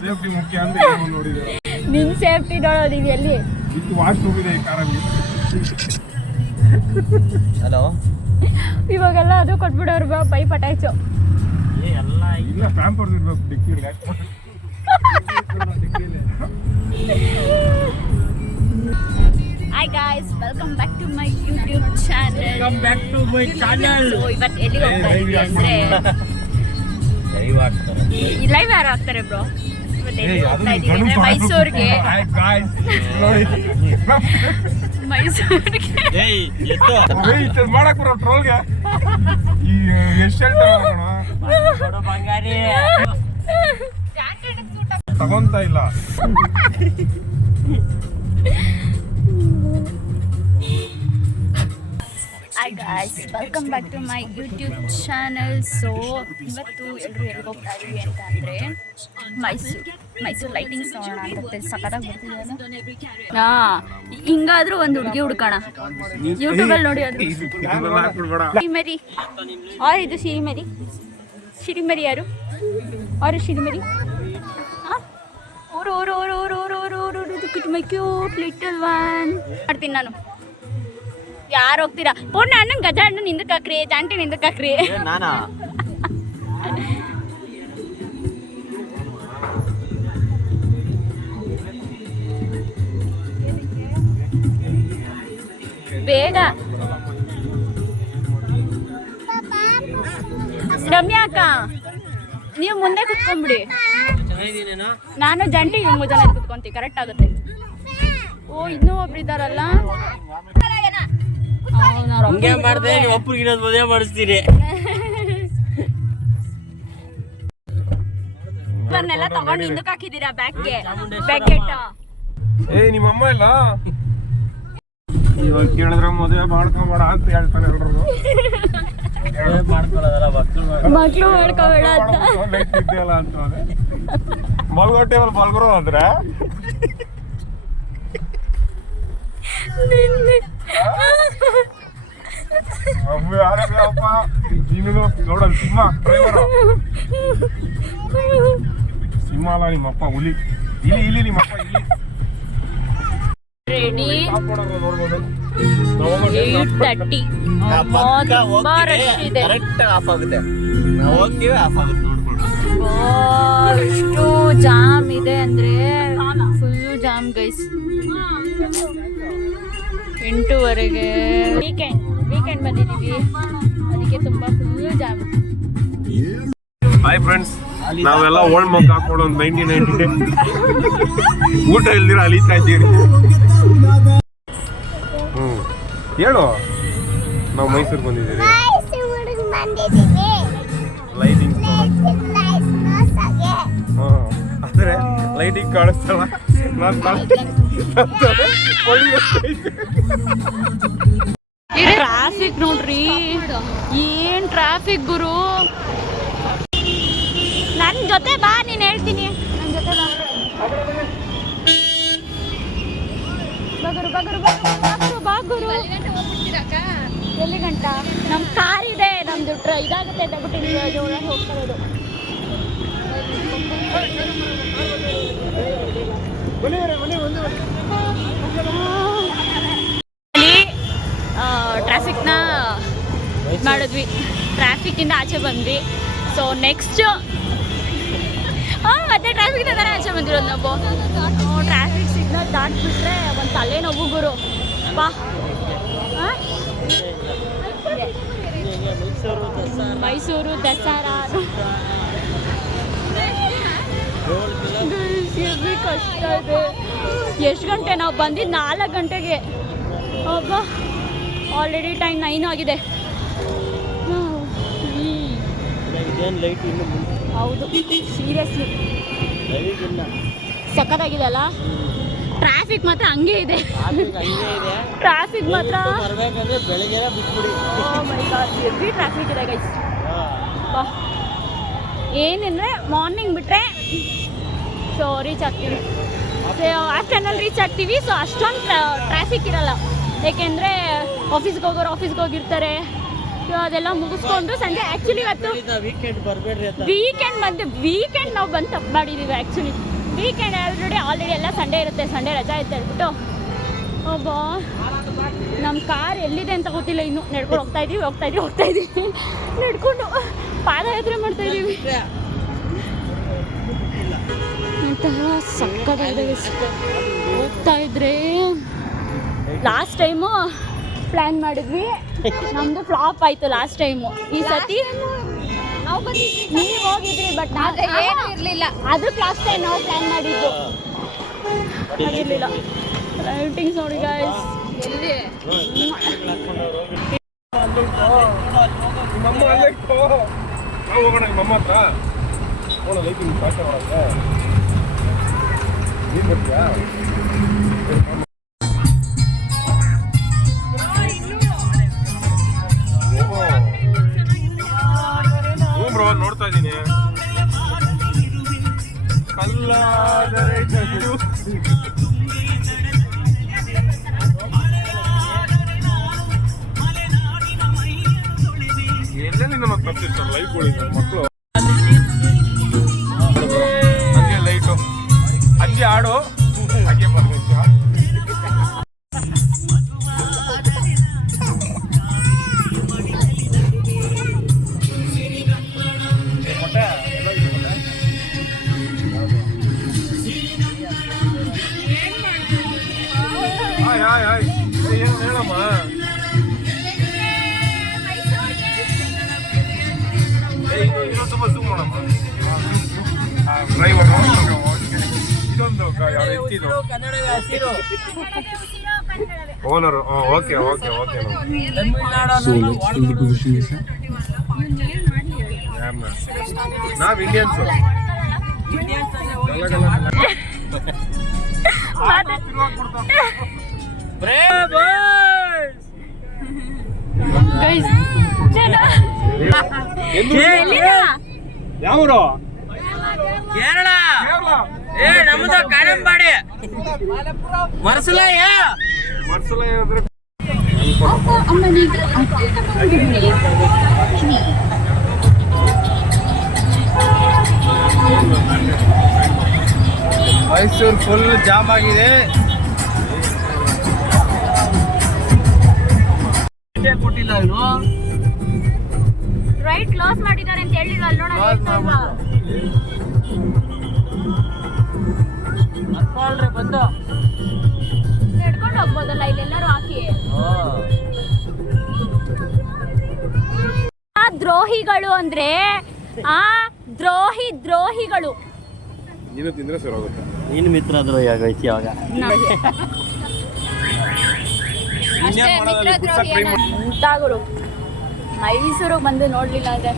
Safety ಮುಖ್ಯ ಅಂತ ನೋಡಿದ್ರೆ ನಿನ್ ಸೇಫ್ಟಿ ನೋಡೋದಿವಿ ಎಲ್ಲಿ ವಾಶ್ ಹೋಗಿದೆ ಈ ಕಾರಲ್ಲಿ. ಹಲೋ, ಇವಾಗೆಲ್ಲ ಅದು ಕೊಟ್ಬಿಡೋರು ಪೈಪ್ ಅಟ್ಯಾಚು. ಇಲ್ಲ ಪ್ಯಾಂಪರ್ಸ್ ಇರ್ಬೇಕು ಡಿಕ್ಕಿಲಿ. Hi guys, welcome back to my YouTube channel. Welcome back to my channel. So ಇವತ್ತು ಎಲ್ಲಿಗೆ ಹೋಗ್ತಾ ಇದೀವಿ ಅಂದ್ರೆ ಲೈವ್ ಯಾರು ಆಗ್ತಾರೆ ಬ್ರೋ? ಇವತ್ತು ಎಲ್ಲಿಗೆ ಹೋಗ್ತಾ ಇದೀವಿ ಅಂದ್ರೆ ಮೈಸೂರಿಗೆ. ಮೈಸೂರಿಗೆ ಮಾಡಕ್ ಬರೋ ಟ್ರೋಲ್ಗೆ ಈ ಎಷ್ಟು ತಗೊಂತ ಇಲ್ಲ. Hi guys, welcome back to my YouTube channel. So ಇವತ್ತು ಎಲ್ಲರೂ ಎಲ್ಲಿಗೆ ಹೋಗ್ತಾ ಇದೀವಿ ಅಂತ ಅಂದರೆ ಮೈಸೂರು ಲೈಟಿಂಗ್ಸ್ ನೋಡೋಣ ಅಂತ ಸಖತ್ತಾಗಿ ಬರ್ತಿದೆ. ಹಿಂಗಾದ್ರೂ ಒಂದು ಹುಡುಗಿ ಹುಡ್ಕೋಣ ಯೂಟ್ಯೂಬಲ್ಲಿ ನೋಡಿ. ಅದು ಸಿರಿಮರಿ और ಇದು ಸಿರಿಮರಿ ಯಾರು और ಸಿರಿಮರಿ ಕ್ಯೂಟ್ ಲಿಟಲ್ ಒನ್ ಮಾಡ್ತೀನಿ ನಾನು. ಯಾರು ಹೋಗ್ತೀರಾ? ಪೂರ್ಣ ಅಣ್ಣನ ಗಜ ಅಣ್ಣನ ಹಿಂದಕ್ಕೆ ಹಾಕ್ರಿ, ಜಾಂಟಿನ ಹಿಂದಕ್ಕೆ ಹಾಕ್ರಿ. ಬೇಗ ರಮ್ಯಾ ಅಕ್ಕ ನೀವು ಮುಂದೆ ಕುತ್ಕೊಂಡ್ಬಿಡಿ, ನಾನು ಜಂಟಿ ಮೂರು ಜನ ಕುತ್ಕೊಂತೀವಿ, ಕರೆಕ್ಟ್ ಆಗುತ್ತೆ. ಓ ಇನ್ನೂ ಒಬ್ರು ಇದ್ದಾರಲ್ಲ, ಇವನ್ನೆಲ್ಲ ತಗೊಂಡು ಹಿಂದಕ್ಕೆ ಹಾಕಿದ್ದೀರಾ ಬ್ಯಾಗ್ಗೆ ಬ್ಯಾಗೆಟ್. ಏ ನಿಮ್ಮಮ್ಮ ಇಲ್ಲ ಇವಾಗ ಕೇಳಿದ್ರೆ ಮದುವೆ ಮಾಡ್ಕೊಬೇಡ ಅಂತ ಹೇಳ್ತಾನೆ ಎಲ್ರು. ಮಕ್ಳು ಮಾಡ್ಕೋಬೇಡ ಅಂತ ಇದೆಯಲ್ಲ ಅಂತ ಮಲ್ಗೊಟ್ಟೆ ಮಲ್ಗುರು ಅಂದ್ರೆ ನೋಡಲ್ ಸಿಂಹ ಡ್ರೈವರ್ ಸಿಂಹ ಅಲ್ಲ ನಿಮ್ಮಪ್ಪ ಹುಲಿ. ಇಲ್ಲಿ ನಿಮ್ಮಪ್ಪ ಇಲ್ಲಿ ರೆಡಿ 8:30 ತುಂಬಾ ರಶ್ ಇದೆ. ಎಷ್ಟು ಜಾಮ್ ಇದೆ ಅಂದ್ರೆ ಫುಲ್ ಜಾಮ್ ಗೈಸ್. 8:00ವರೆಗೆ ವೀಕೆಂಡ್ ಬಂದಿದ್ದೀವಿ, ಅದಕ್ಕೆ ತುಂಬಾ ಫುಲ್ ಜಾಮ್. ಹಾಯ್ ಫ್ರೆಂಡ್ಸ್, ನಾವೆಲ್ಲ ಓಲ್ಡ್ ಮಗ್ ಹಾಕೊಂಡು ಒಂದು 1990 ಊಟ ಇಲ್ದಿರ ಅಲಿತಾ ಇದ್ದೀವಿ. ಹೇಳು, ನಾವು ಮೈಸೂರಿಗೆ ಬಂದಿದ್ದೀವಿ. ಲೈಟಿಂಗ್ ಆದರೆ ಲೈಟಿಂಗ್ ಕಾಣಿಸ್ತಲ್ಲ. ಟ್ರಾಫಿಕ್ ನೋಡ್ರಿ, ಏನ್ ಟ್ರಾಫಿಕ್ ಗುರು. ನನ್ನ ಜೊತೆ ಬಾ, ನೀನು ಹೇಳ್ತೀನಿ. ನನ್ನ ಜೊತೆ ಬಾ ಗುರು. ಎಲ್ಲಿ ಗಂಟ? ನಮ್ಮ ಕಾರ್ ಇದೆ, ನಮ್ದು ಇದಾಗುತ್ತೆ ಹೋಗ್ತಾ ಇರೋದು. ಟ್ರಾಫಿಕ್ನ ಮಾಡಿದ್ವಿ, ಟ್ರಾಫಿಕ್ಕಿಂದ ಆಚೆ ಬಂದ್ವಿ. ಸೊ ನೆಕ್ಸ್ಟ್ ಮತ್ತೆ ಟ್ರಾಫಿಕ್ನ ತಾನೇ ಆಚೆ ಬಂದಿರೋದು ನಾವು. ಟ್ರಾಫಿಕ್ ಸಿಗ್ನಲ್ ದಾಟ್ಬಿಟ್ರೆ ಒಂದು ತಲೆನೋವು ಗುರು. ಬಾ, ಮೈಸೂರು ದಸರಾ ಕಷ್ಟ ಇದೆ. ಎಷ್ಟು ಗಂಟೆ ನಾವು ಬಂದಿದ್ದು? 4 ಗಂಟೆಗೆ. ಅಬ್ಬಾ, ಆಲ್ರೆಡಿ ಟೈಮ್ 9 ಆಗಿದೆ. ಹೌದು, ಸೀರಿಯಸ್ಲಿ ಸಖತ್ತಾಗಿದೆ ಅಲ್ಲ. ಟ್ರಾಫಿಕ್ ಮಾತ್ರ ಹಂಗೆ ಇದೆ. ಟ್ರಾಫಿಕ್ ಮಾತ್ರ ಹೆವಿ ಟ್ರಾಫಿಕ್ ಇದೆ ಗೈಸ್. ಏನಂದರೆ ಮಾರ್ನಿಂಗ್ ಬಿಟ್ಟರೆ ಸೊ ರೀಚ್ ಆಗ್ತೀವಿ. ಆಫ್ಟರ್ನಲ್ಲಿ ರೀಚ್ ಆಗ್ತೀವಿ. ಸೊ ಅಷ್ಟೊಂದು ಟ್ರಾಫಿಕ್ ಇರಲ್ಲ, ಏಕೆಂದರೆ ಆಫೀಸ್ಗೆ ಹೋಗಿರ್ತಾರೆ. ಸೊ ಅದೆಲ್ಲ ಮುಗಿಸ್ಕೊಂಡು ಸಂಜೆ ಆ್ಯಕ್ಚುಲಿ ಇವತ್ತು ವೀಕೆಂಡ್ ನಾವು ಬಂದು ತಪ್ಪು ಮಾಡಿದ್ದೀವಿ. ಆ್ಯಕ್ಚುಲಿ ವೀಕೆಂಡ್ ಆಲ್ರೆಡಿ ಎಲ್ಲ ಸಂಡೇ ಇರುತ್ತೆ, ಸಂಡೇ ರಜಾ ಇರುತ್ತೆ ಹೇಳ್ಬಿಟ್ಟು ಒಬ್ಬ ನಮ್ಮ ಕಾರ್ ಎಲ್ಲಿದೆ ಅಂತ ಗೊತ್ತಿಲ್ಲ, ಇನ್ನು ನಡ್ಕೊಂಡು ಹೋಗ್ತಾ ಇದ್ದೀವಿ ನಡ್ಕೊಂಡು ಪಾದಯಾತ್ರೆ ಮಾಡ್ತಾ ಇದ್ದೀವಿ. ಒಂಥರ ಸಕ್ಕತ್ತಾಗಿದೆ ಹೋಗ್ತಾ ಇದ್ರೆ. ಲಾಸ್ಟ್ ಟೈಮು ಪ್ಲ್ಯಾನ್ ಮಾಡಿದ್ವಿ, ನಮ್ಮದು ಫ್ಲಾಪ್ ಆಯಿತು ಲಾಸ್ಟ್ ಟೈಮು. ಈ ಸತಿ ನೀವು ಹೋಗಿದ್ರಿ, ಬಟ್ ಏನು ಇರಲಿಲ್ಲ. ಅದಕ್ಕೆ ಲಾಸ್ಟ್ ಟೈಮ್ ನಾವು ಪ್ಲ್ಯಾನ್ ಮಾಡಿದ್ದು ಆಗಿರಲಿಲ್ಲ. ಲೈಟಿಂಗ್ಸ್ ನೋಡಿ ಗಾಯ್ಸ್. ಹೋಗೋಣ ನಿಮ್ಮ ಹತ್ರ ನೋಡ ಲೈಟಿಂಗ್ ಭಾಷೆ ಮಾಡೋಕ್ಕೆ ನೀನು ಬರ್ತೀಯಾ? ಬ್ರೋ ನೋಡ್ತಾ ಇದ್ದೀನಿ. ಕಲ್ಲಾದರೆ ಎಲ್ಲೆಲ್ಲಿ ನಮ್ಮ ತಪ್ಪಿರ್ತಾರೆ ಲೈಟ್ಗಳು ನನ್ನ ಮಕ್ಕಳು. ಹಂಗೆ ಲೈಟು ಹಂಗೆ ಆಡು ಹಾಗೆ ಬರ್ಬೇಕು. ಏನು ಹೇಳಮ್ಮ? ಇನ್ನೊಂದು ಝೂಮ್ ಮಾಡಮ್ಮ. ಡ್ರೈವರ್ ಇದೊಂದು ಎತ್ತಿದು ಓನರು. ಓಕೆ ನಾವು ಇಂಡಿಯನ್ಸು. ಯಾವರು? ಕೇರಳ. ನಮ್ದು ಕಾನಂಬಾಡಿ ಮರಸಲಯ್ಯ. ಅಂದ್ರೆ ಮೈಸೂರು ಫುಲ್ ಜಾಮ್ ಆಗಿದೆ. ಕೊಟ್ಟಿಲ್ಲ ಇವನು. ರೈಟ್ ಕ್ಲೋಸ್ ಮಾಡಿದ್ದಾರೆ ಅಂತ ಹೇಳಿದ್ರು ಅಲ್ಲಿ ನೋಡೋಣ. ಬಂದು ನಡ್ಕೊಂಡು ಹೋಗ್ಬೋದಲ್ಲ ಇಲ್ಲೆಲ್ಲರೂ ಹಾಕಿ. ದ್ರೋಹಿಗಳು ಅಂದ್ರೆ ದ್ರೋಹಿಗಳು. ನೀನು ತಿಂದ್ರೆ ಸರ್ ಹೋಗುತ್ತೆ. ನೀನು ಮಿತ್ರ ದ್ರೋಹಿ ಆಗೈತಿ ಅವಾಗ. ಗುರು ಮೈಸೂರಿಗೆ ಬಂದು ನೋಡ್ಲಿಲ್ಲ ಅಂದ್ರೆ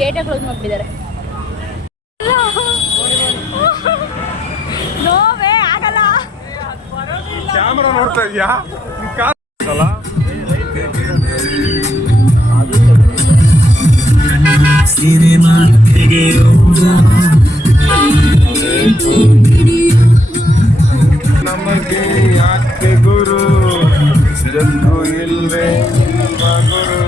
ಗೇಟೇ ಕ್ಲೋಸ್ ಮಾಡ್ಬಿಟ್ಟಿದ್ದಾರೆ. ನೋವೇ ಆಗಲ್ಲ. ಕ್ಯಾಮ್ರಾ ನೋಡ್ತಾ ಇದೀಯಾ? ನಮಗೆ ಯಾಕೆ ಗುರು ಜಗ್ಗು ಇಲ್ವೇ ಗುರು?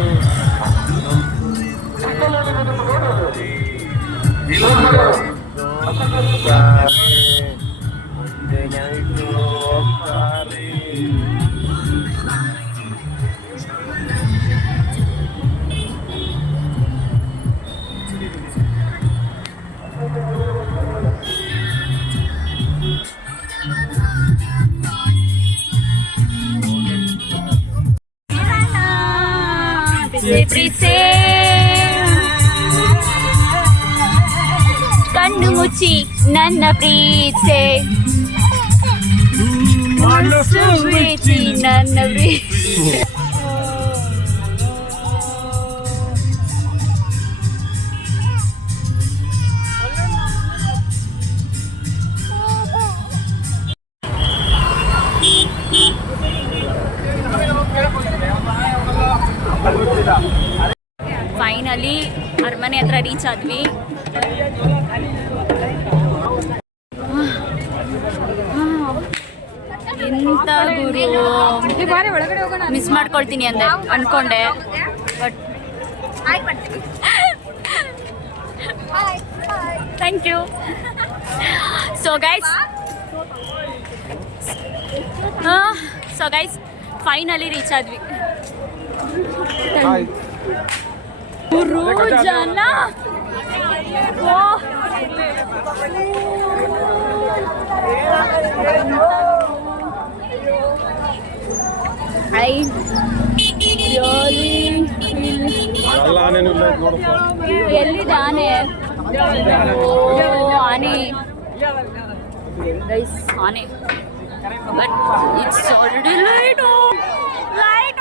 ಕಣ್ಣು ಮುಚ್ಚಿ ನನ್ನ ಪ್ರೀತೆ ಮನಸ್ಸು ಬಿಚ್ಚಿ ನನ್ನ ಪ್ರೀತೆ. ಫೈನಲಿ ಅರಮನೆ ಹತ್ರ ರೀಚ್ ಆದ್ವಿ. ಇಂಥ ಗುರು ಮಿಸ್ ಮಾಡ್ಕೊಳ್ತೀನಿ ಅಂದೆ ಅನ್ಕೊಂಡೆ but thank you. So guys finally reach ಆದ್ವಿ. ಗುರು ಜನ ಎಲ್ಲಿದೆ ಆನೆ? ಆನೆ ಗೈಸ್, ಆನೆ. But it's already light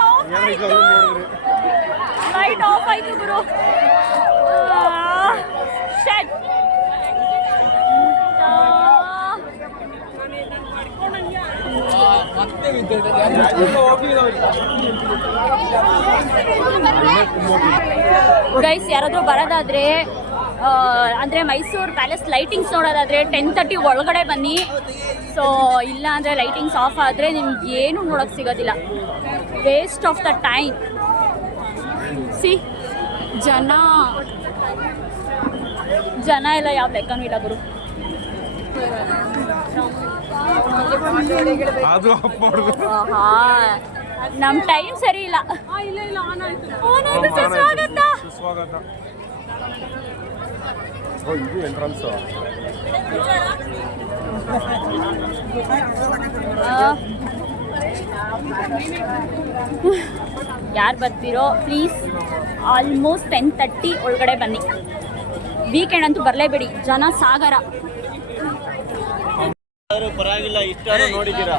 off ಆಯ್ತು ಗುರು. ಶಟ್. ಗೈಸ್, ಯಾರಾದರೂ ಬರೋದಾದ್ರೆ ಅಂದರೆ ಮೈಸೂರು ಪ್ಯಾಲೇಸ್ ಲೈಟಿಂಗ್ಸ್ ನೋಡೋದಾದರೆ 10:30 ಒಳಗಡೆ ಬನ್ನಿ. ಸೊ ಇಲ್ಲ ಅಂದರೆ ಲೈಟಿಂಗ್ಸ್ ಆಫ್ ಆದರೆ ನಿಮ್ಗೆ ಏನೂ ನೋಡೋಕ್ಕೆ ಸಿಗೋದಿಲ್ಲ. Waste of the time. C ಜನ ಎಲ್ಲ ಯಾವ ಲೆಕ್ಕನೂ ಇಲ್ಲ ಗುರು. ನಮ್ಮ ಟೈಮ್ ಸರಿ ಇಲ್ಲ. ಸ್ವಾಗತ. ಇದು ಎಂಟ್ರನ್ಸ್. ಯಾರು ಬರ್ತೀರೋ ಪ್ಲೀಸ್ ಆಲ್ಮೋಸ್ಟ್ 10:30 ಒಳಗಡೆ ಬನ್ನಿ. ವೀಕೆಂಡ್ ಅಂತೂ ಬರಲೇಬೇಡಿ, ಜನ ಸಾಗರ. ಪರವಾಗಿಲ್ಲ, ಇಷ್ಟ ನೋಡಿದ್ದೀರಾ?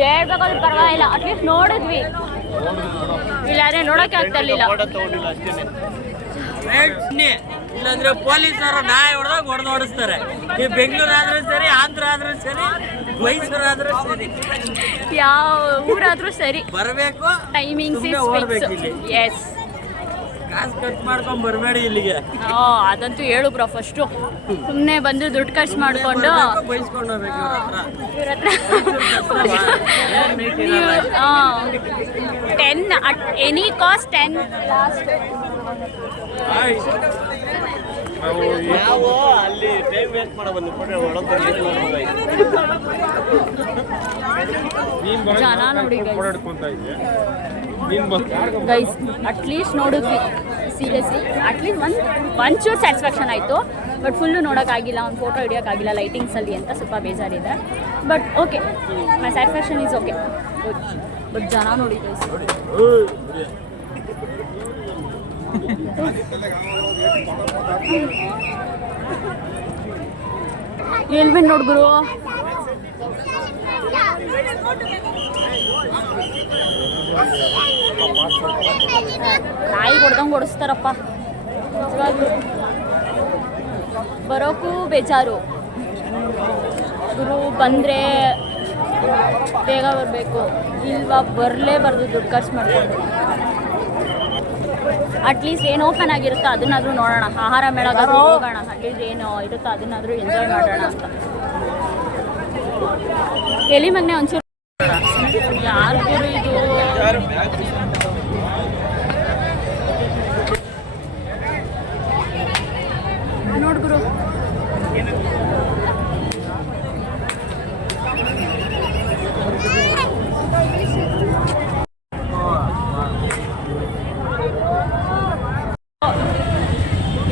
ಹೇಳ್ಬೇಕಾದ್ರೆ ಪರವಾಗಿಲ್ಲ, ಅಟ್ಲೀಸ್ಟ್ ನೋಡಿದ್ವಿ. ಇಲ್ಲಾದ್ರೆ ನೋಡೋಕೆ ಆಗ್ತಾ ಇರಲಿಲ್ಲ. ಇಲ್ಲಾಂದ್ರೆ ಪೊಲೀಸರು ನಾಯಿ ಹೊಡೆದು ಓಡಿಸ್ತಾರೆ. ಈ ಬೆಂಗಳೂರು ಆದ್ರೂ ಸರಿ, ಆಂಧ್ರ ಆದ್ರೂ ಸರಿ, ಮೈಸೂರು ಆದ್ರೂ ಸರಿ, ಯಾವ ಊರಾದ್ರೂ ಸರಿ ಬರಬೇಕು. Timings yes. ಕಾಸು ಖರ್ಚು ಮಾಡ್ಕೊಂಡ್ ಬರಬೇಡಿ ಇಲ್ಲಿಗೆ. ಅದಂತೂ ಹೇಳು ಬ್ರೋ. ಫಸ್ಟು ಸುಮ್ಮನೆ ಬಂದು ದುಡ್ಡು ಖರ್ಚು ಮಾಡಿಕೊಂಡು ಬೈಸ್ಕೊಂಡು ಹೋಗ್ಬೇಕು ಇವ್ರ ಹತ್ರ. 10 at any cost 10 ಲಾಸ್ಟ್. ನಾವು ಅಲ್ಲಿ ಟೈಮ್ ವೇಸ್ಟ್ ಮಾಡೋ ಬಂದು ಜನ ನೋಡಿ ಗೈಸ್. ಅಟ್ಲೀಸ್ಟ್ ನೋಡಿದ್ವಿ, ಸೀರಿಯಸ್ಲಿ ಅಟ್ಲೀಸ್ಟ್ ಒಂಚೂರು ಸ್ಯಾಟಿಸ್ಫ್ಯಾಕ್ಷನ್ ಆಯಿತು. ಬಟ್ ಫುಲ್ಲು ನೋಡೋಕ್ಕಾಗಿಲ್ಲ, ಒಂದು ಫೋಟೋ ಹಿಡಿಯೋಕ್ಕಾಗಿಲ್ಲ ಲೈಟಿಂಗ್ಸಲ್ಲಿ ಅಂತ ಸ್ವಲ್ಪ ಬೇಜಾರಿದೆ. But okay, my satisfaction is okay. But ಜನ ನೋಡಿ ಗೈಸ್. ಎಲ್ವಿ ನೋಡ್ಗುರು. ನಾಯಿ ಹೊಡ್ದಂಗೆ ಹೊಡಿಸ್ತಾರಪ್ಪ ನಿಜವಾಗ್ಲೂ. ಬರೋಕ್ಕೂ ಬೇಜಾರು ಗುರು. ಬಂದರೆ ಬೇಗ ಬರಬೇಕು, ಇಲ್ವಾ ಬರಲೇಬಾರ್ದು ದುಡ್ಡು ಖರ್ಚು ಮಾಡಿಕೊಂಡು. ಅಟ್ಲೀಸ್ಟ್ ಏನು ಓಪನ್ ಆಗಿರುತ್ತೋ ಅದನ್ನಾದರೂ ನೋಡೋಣ. ಆಹಾರ ಮೇಳಗಾದ್ರೂ ಹೋಗೋಣ. ಅಟ್ಲೀಸ್ಟ್ ಏನು ಇರುತ್ತೋ ಅದನ್ನಾದರೂ ಎಂಜಾಯ್ ಮಾಡೋಣ ಅಂತ. ಎಲ್ಲಿ ಮೊನ್ನೆ ಒಂಚೂರು ಯಾರು ಗುರು ಇದು? ನೋಡ್ಗುರು,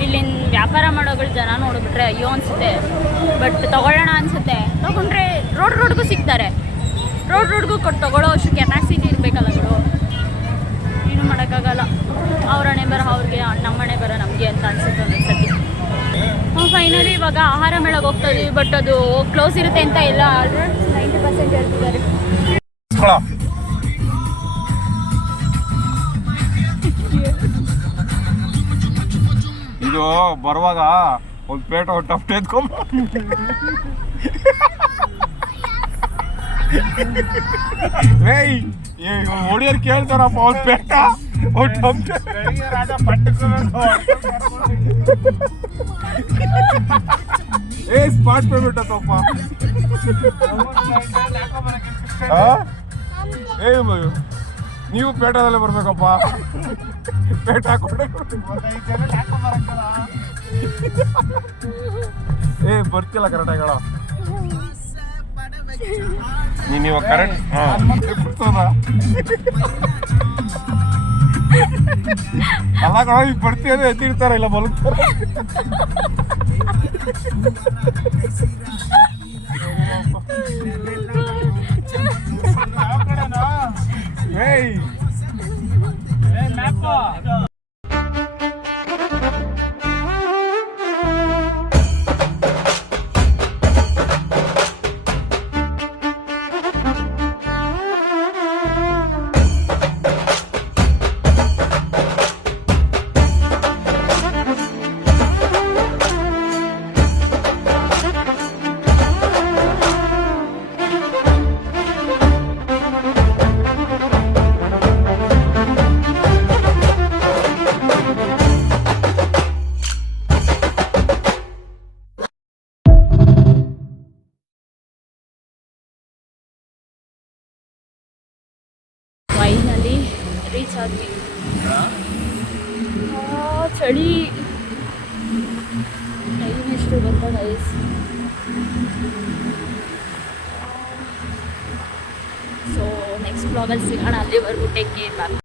ಇಲ್ಲಿನ ವ್ಯಾಪಾರ ಮಾಡೋಗಳು ಜನ ನೋಡಿಬಿಟ್ರೆ ಅಯ್ಯೋ ಅನಿಸುತ್ತೆ. ಬಟ್ ತಗೊಳ್ಳೋಣ ಅನಿಸುತ್ತೆ. ತಗೊಂಡ್ರೆ ರೋಡ್ಗೂ ಸಿಗ್ತಾರೆ. ರೋಡ್ಗೂ ಕೊಟ್ಟು ತಗೊಳ್ಳೋ ಅಷ್ಟು ಕೆಪಾಸಿಟಿ ಇರಬೇಕಲ್ಲ ಗುರು. ಏನು ಮಾಡೋಕ್ಕಾಗಲ್ಲ. ಅವ್ರ ಹಣೆ ಬರೋ ಅವ್ರಿಗೆ, ನಮ್ಮ ಹಣೆ ಬರೋ ನಮಗೆ ಅಂತ ಅನಿಸುತ್ತೆ ಒಂದೊಂದ್ಸತಿ. ಫೈನಲಿ ಇವಾಗ ಆಹಾರ ಮೇಳಕ್ಕೆ ಹೋಗ್ತಾ ಇದೀವಿ. ಬಟ್ ಅದು ಕ್ಲೋಸ್ ಇರುತ್ತೆ ಅಂತ ಇಲ್ಲ, ಆಲ್ರೆಡಿ 90% ಹೇಳ್ತಿದ್ದಾರೆ. ಇದು ಬರುವಾಗ ಒಂದು ಪೇಟ ಟಫ್ಟ್ ಎತ್ಕೊಂಬ. ಹೊಡಿಯೋರು ಕೇಳ್ತಾರಪ್ಪ, ಒಂದು ಪೇಟ ಏ ಸ್ಪಾಟ್ ಪೇಮೆಂಟ್ ಅತ್ತಪ್ಪ ಏ ನೀವು ಪೇಟದಲ್ಲೇ ಬರ್ಬೇಕಪ್ಪ ಪೇಟ ಹಾಕೊಂಡೆ ಏ ಬರ್ತಿಲ್ಲ ಕರೆಕ್ಟಾಗಿ ಹೇಳ ನೀವು ಕರೆಕ್ಟ್ ಅಲ್ಲ ಕಣ ಈಗ ಬರ್ತೀಯ ಎತ್ತಿರ್ತಾರ ಇಲ್ಲ ಮಲಗ್ತಾರ ಏಯ್ ಫೈನಲಿ ರೀಚ್ ಆದ್ವಿ. ಚಳಿ ಟೈಮ್ ಎಷ್ಟು ಗೊತ್ತಾ ಗೈಸ್? ಸೊ ನೆಕ್ಸ್ಟ್ ಬ್ಲಾಗಲ್ಲಿ ಸಿಗೋಣ. ಅಲ್ಲಿವರೆಗೂ ಟೇಕ್ ಕೇರ್.